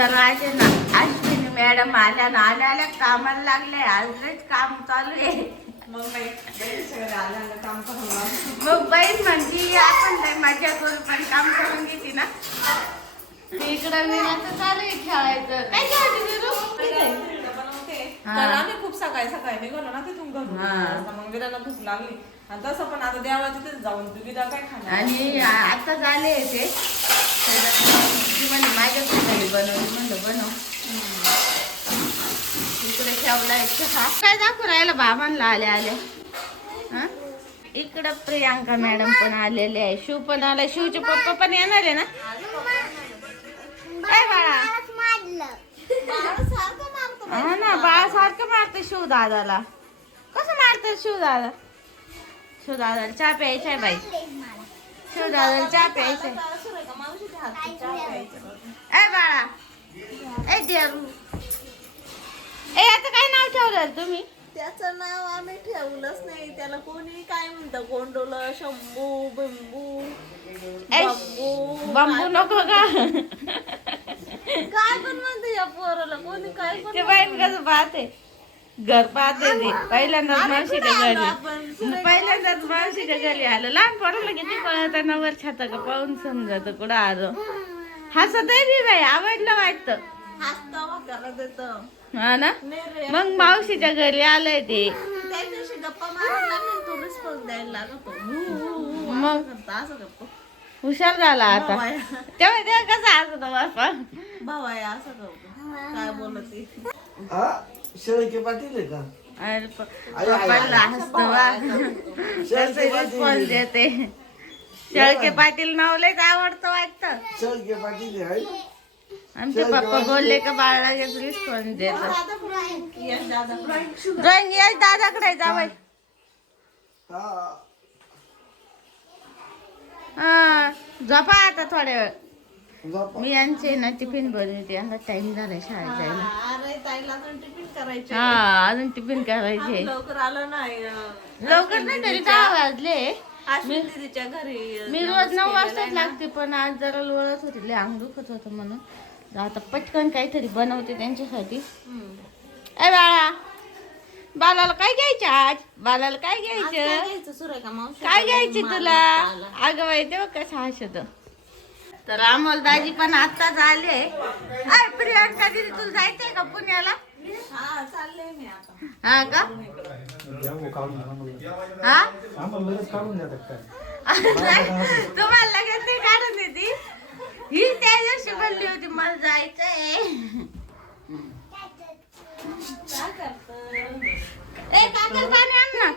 तर आज ना अश्विनी मॅडम आल्या ना आल्या कामाला लागले. आजच काम चालू आहे. मग बाई म्हणती आपण नाही मजा करू पण काम करून घेते ना. इकडं विनाचं चालू आहे खेळायचं. काय खेळायचं तर आम्ही खूप सकाळी निघालो ना तिथून घरून मग विराला भूक लागली आणि तसं पण आता देवाला तिथेच जाऊन विरा काय खाणार आणि आता झाले ते म्हणजे माझ्या घरी बनवली म्हणलं बनव. इकडे ठेवलाय चहा. काय दाखवू राहिला बाबांना आल्या हा इकडं प्रियांका मॅडम पण आलेले आहे. शिव पण आलाय. शिवचे पप्पा पण येणार आहे ना. काय बाळा हा ना बाळा सारखं मारतं शिव दादाला. कसं मारतं शिव दादाला चहा प्यायचा आहे बाई. शिव दादाला चहा प्यायचा आहे. ए बाळा ए देरू ए आता काय नाव ठेवलं तुम्ही. त्याचं नाव आम्ही ठेवलंच नाही. त्याला कोणी काय म्हणतं गोंडोलं शंभू बिंबू बांबू नको का काय पण म्हणते या पोराला कोणी काय पण. ते बाई कसं पाहते घर पाहते ते पहिल्यांदाच मावशीच्या घरी आलं. लहान पोराला किती कळत नवर छाता का पाहून समजत कुठं आलं. हसत आहे बी बाई आवडलं वाटतं. हा ना मग मावशीच्या घरी आलंय ते गप्पा मारायला तो रिस्पॉन्स द्यायला लागतो. मग हुशार झाला आता. तेव्हा कसं हसत बापा भाऊ आहे असं करतो काय बोलत शेळके पाटील आहे का? अरे पप्पाला हसतो रिस्पॉन्स देते. शेळके पाटील नाव लयच आवडतं वाटतं. शेळके पाटील आहे. आमचे पप्पा बोलले का बाळा रिस्पॉन्स देतात. ड्रॉइंग यश दादाकडे जावं. हा झोपा आता थोड्या वेळ. मी यांचे ना टिफिन बनवते. यांना टाइम झालाय शाळेत जायला. हा अजून टिफिन करायचे. लवकर आलं नाही लवकर नाही तरी 10 वाजले. दीदीच्या घरी मी रोज 9 वाजताच लागते पण आज जरा लोळत होती. लय अंग दुखत होतं म्हणून आता पटकन काहीतरी बनवते त्यांच्यासाठी. ए बाळा बालाला काय घ्यायचं आज. बालाला काय घ्यायचं सुरेखा मावशी काय घ्यायची तुला. अगं बाई तेव्हा कसं हसत. तर अमोल दाजी पण आत्ताच आले. अरे प्रियांका दीदी तुला जायचंय का पुण्याला. हा चाललंय मी आता. हा का हा तुम्हाला लगेच नाही काढून देते. ही त्या दिवशी बोलली होती मला जायचंय. ए काका पाणी आण ना.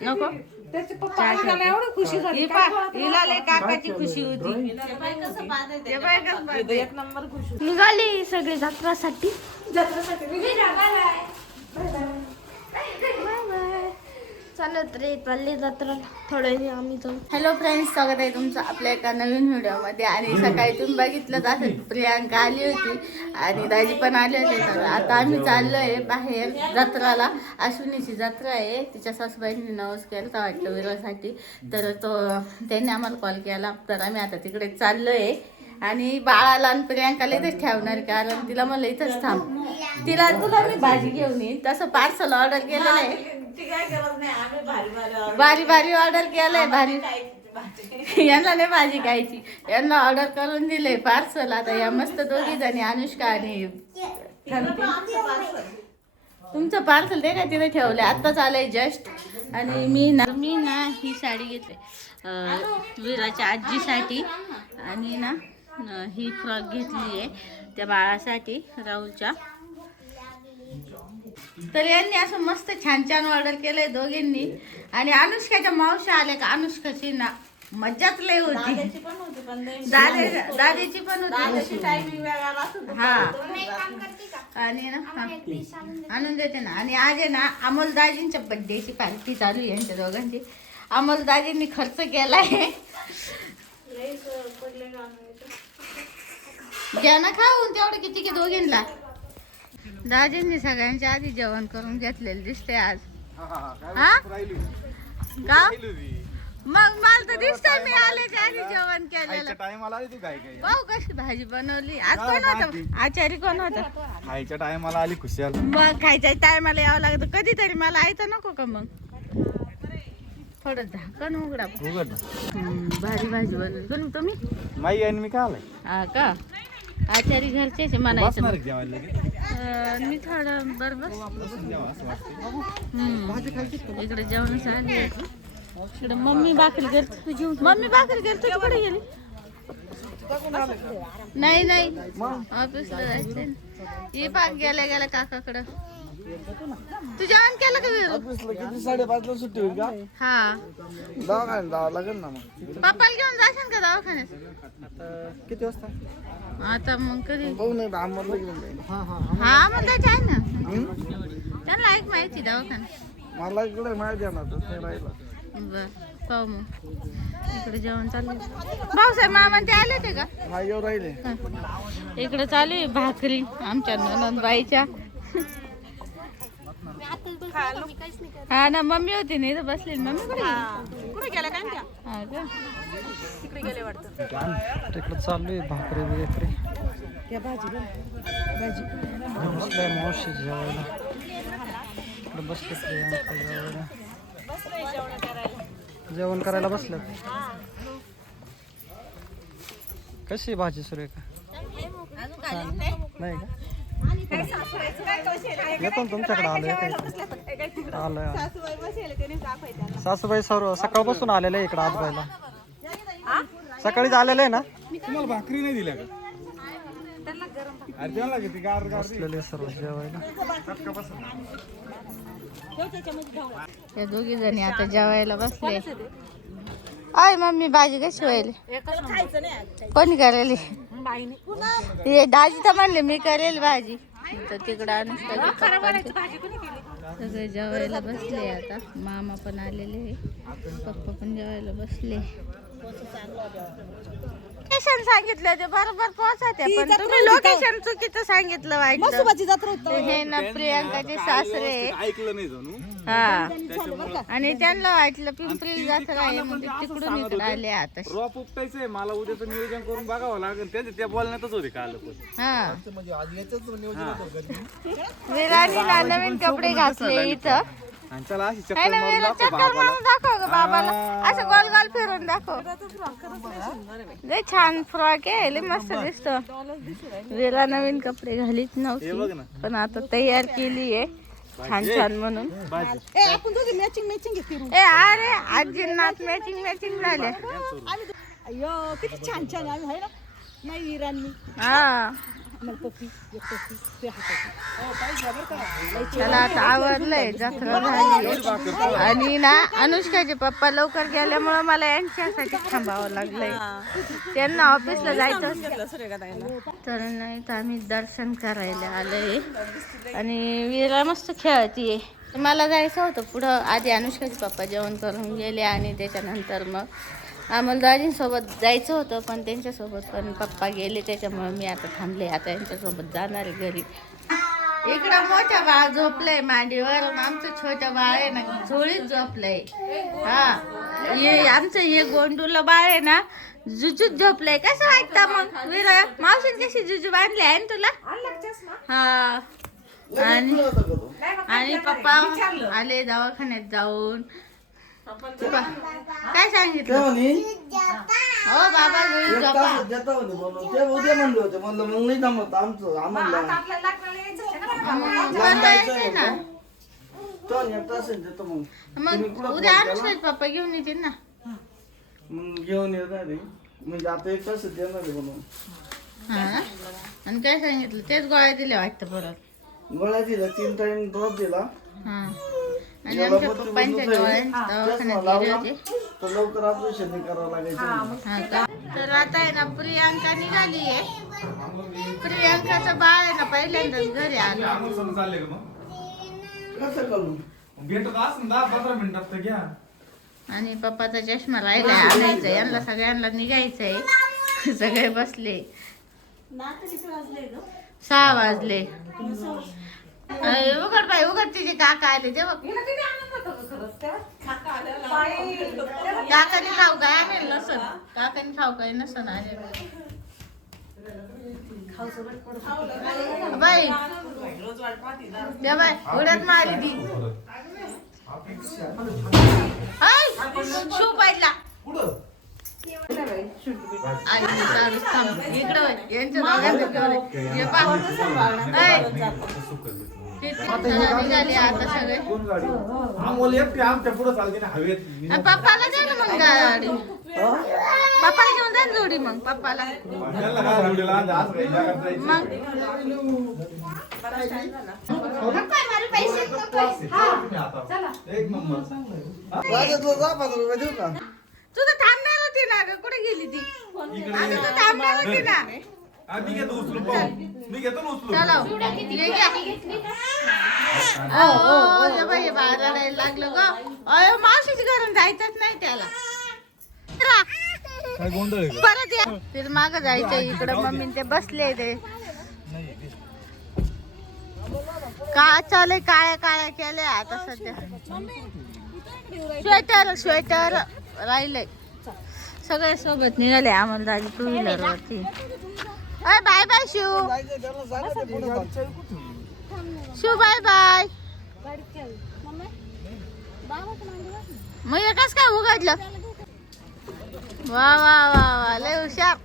नको हिला लय काकाची खुशी होती. एक नंबर खुशी निघाली सगळे जत्रासाठी. चालत रे चालले जत्रा थोडं आम्ही जाऊ. हॅलो फ्रेंड्स स्वागत आहे तुमचं आपल्या एका नवीन व्हिडिओमध्ये. आणि सकाळी तुम्ही बघितलंच असेल प्रियांका आली होती आणि दाजी पण आले होते. तर आता आम्ही चाललोय बाहेर जत्राला. अश्विनीची जत्रा आहे. तिच्या सासूबाईंनी नवस केलं वाटतं विरासाठी. तर त्यांनी आम्हाला कॉल केला. तर आम्ही आता तिकडे चाललोय. आणि बाळाला आणि प्रियांकाला इथंच ठेवणार कारण तिला मला इथंच थांब. तुला मी भाजी घेऊन येईन. तसं पार्सल ऑर्डर केलेलं आहे. भारी भारी ऑर्डर केलंय. भारी यांना नाही भाजी खायची. यांना ऑर्डर करून दिले पार्सल. आता या मस्त दोघी जणी अनुष्का आणि तुमचं पार्सल ते काय तिथे ठेवलंय. आत्ताच आलंय जस्ट. आणि मी ना ही साडी घेतली विराच्या आजीसाठी. आणि ना ही फ्रॉक घेतली आहे त्या बाळासाठी राहुलच्या. तर यांनी असं मस्त छान छान ऑर्डर केलंय दोघींनी. आणि अनुष्काच्या मावशी आल्या का अनुष्काची ना मज्जाच लय होती. दादाची पण होती. हा आणि ना आणून देते ना. आणि आज आहे ना अमोल दाजींच्या बर्थडेची पार्टी चालू आहे यांच्या दोघांची. अमोल दाजींनी खर्च केलाय. घ्या ना खाऊन तेवढं किती की दोघींना. दाजींनी सगळ्यांच्या आधी जेवण करून घेतलेलं दिसते आज. हा का मग मला तर दिसतंय मी आल्याच्या आधी जेवण केलेलं. टायमाला आली तू काय काय पाहू कशी भाजी बनवली. आज कोण होतं आचारी, कोण होतं? खायच्या टायमाला आली खुशाल. मग खायच्या टायमाला यावं लागतं कधीतरी. मला आयतं नको का मग? थोडं झाकण उघडा. उघड भारी भाजी बनवली कोण तुम्ही? माई आणि मी का आलाय हा का? आचारी घरचेच आहे म्हणायचं. बसणार आहे जेवायला लगेच. मी थोडं बरोबर जेवा असं वाटतं. इकडे जेवण आले. इकडे मम्मी भाकरी करते. मम्मी भाकरी करते. तू कुठे गेली? नाही नाही ऑफिसला जायचंय ना. ये पाक गेल्या गेल्या काकाकडं. तू जेवण केलं का? ऑफिसला किती 5:30ला सुट्टी होईल का? हा. दवाखान्यात जावं लागेल ना मग. पप्पाला घेऊन जाशील का दवाखान्यात? किती वाजता? आता मग कधी? बघू नाही आम्हाला घेऊन जाईल. हा मग त्याच्या आहे ना. त्यांना ऐक माहिती दवाखान्यात. मला इकडे माहिती आहे ना तसं राहिला. बर पाहू मग. इकडे जेवण चालू आहे. भाऊसाहेब मामा ते आले ते का? हा येऊ राहिले. इकडे चालू आहे भाकरी आमच्या ननंदबाईच्या. हा ना मम्मी होती नाही तर बसली. मम्मी कुठे गेला काय त्या हा का? तिकडे गेले वाटतं. तिकडं चालू आहे भाकरी बिकरी. बसलाय मावशी जेवायला. इकडं बसले प्रियांका जेवायला. जेवण करायला बसल्यात. कशी भाजी सुरेखा? नाही का? येतो ना तुमच्याकडे आलोय. आलोय सासूबाई सर्व सकाळपासून आलेले इकडे आजबाईला. सकाळीच आलेले आहे ना. तुम्हाला भाकरी नाही दिल्या का? बसलेले सर्व जेवायला. या दोघी जणी आता जेवायला बसले. आय मम्मी भाजी कशी व्हायली? कोणी करेल? हे दाजी तर म्हणले मी करेल भाजी. तर तिकडं अनुष्का सगळे जेवायला बसले. आता मामा पण आलेले, पप्पा पण जेवायला बसले. लोकेशन सांगितलं ते बरोबर पोहोचते, पण तुम्ही लोकेशन चुकीचं सांगितलं. वाईट हे ना प्रियांकाचे सासरे ऐकलं नाही जाणू. हा. आणि त्यांना वाटलं पिंपरी जत्रा आहे म्हणजे तिकडून इकडे आले. आता रॉप उपटायचंय मला. उद्याचं नियोजन करून बघावं लागेल. त्या बोलण्यातच होते काल पण. हा विराणीला नवीन कपडे घातले इथं. आणि चला अशी नाही चक्कर ना मारून विरा दाखव चक्कर मारून दाखव ग बाबाला. असं गोल गोल फिरून दाखव. लय छान फ्रॉक आहे. लय मस्त दिसतो. विरा नवीन कपडे घालीत हे नव्हती बघ ना पण आता तयार केली आहे छान छान म्हणून. भाजी. ए अरे आजींनात मॅचिंग मॅचिंग झाले. किती छान छान आम्ही आहे ना. नाही इराणी हा चला आता आवरलंय. जत्रा झाली आणि ना अनुष्काचे पप्पा लवकर गेल्यामुळे मला यांच्यासाठी थांबावं लागलंय. त्यांना ऑफिसला जायचं तर नाही तर आम्ही दर्शन करायला आलोय. आणि विरा मस्त खेळतीये. मला जायचं होतं पुढं. आधी अनुष्काचे पप्पा जेवण करून गेले आणि त्याच्यानंतर मग आम्हाला दाजींसोबत जायचं होतं पण त्यांच्यासोबत पण पप्पा गेले. त्याच्यामुळे मी आता थांबले. आता यांच्यासोबत जाणार आहे घरी. इकडं मोठा बाळ झोपलंय मांडीवर. आमचं छोटं बाळ आहे ना झोळीत झोपलंय. हा हे आमचं हे गोंडूला बाळ आहे ना जुजूत झोपलंय. कसं वाटतं मग विरा? मावशीन कशी जुजू बांधली आहे ना तुला? हा आणि पप्पा आले दवाखान्यात जाऊन. काय सांगितलं? हो बाबा ते उद्या म्हणले होते. म्हणलं मग नाही जमत आमचं. आम्हाला मग उद्या अनुष्का पप्पा घेऊन येतील ना. मग घेऊन येणार आहे. म्हणजे आता 1 तास येणार आहे म्हणून. हा आणि काय सांगितलं? तेच गोळ्या दिल्या वाटतं परत. गोळ्या दिला 3 टाइम ड्रॉप दिला. हा आणि आमच्या पप्पांच्या डोळ्यांच्या दवाखान्यात गेले होते. तर लवकर ऑपरेशन करावं लागायचं. हा का? तर आता आहे ना प्रियांका निघाली आहे. प्रियांकाचं बाळ आहे ना पहिल्यांदाच घरी आलं. कसं करू? भेटत असं 10-15 मिनिटात तर घ्या. आणि पप्पाचा चष्मा राहिलाय आणायचा. यांना सगळ्यांना निघायचंय. सगळे बसले. 6 वाजले. उघड बाई उघड. तिचे काका आले तेव्हा काकाने खाऊ काय आणेल नसन काकाने खाऊ काय नसन आले बाई द्या बाई उड्यात मारली ती शू पाहिला आणि चालूच थांब इकडं वळ. यांच्या दोघांचं हे पहा. निघाले आता सगळे आमच्या पुढे चालते ना हवेत पप्पाला द्या ना मग गाडी पप्पाला घेऊन द्या ना जोडी मग पप्पाला मग एक नंबर राजातलं जा 5 रुपये देऊ का तुझं थांबणार होती ना ग कुठे गेली ती आम्ही तू थांबणार होती ना मी घेतो उचलून पाहू मी घेतो ना उचलून चला ये घ्या. ओ ये बाई बाहेर रडायला लागलं ग अय मावशीच्या घरून जायचंच नाही त्याला काय गोंधळ आहे परत या फिर माग जायचं इकडं मम्मी ते बसले ते काय चालय काळ्या काळ्या केल्या आता सध्या स्वेटर राहिले सगळे सोबत निघाले आम्हाला दाजी 2 व्हीलर वरती bye bye Shiv Shiv bye bye मग एकच काय उघडलं वा वा वा वा लय हुशार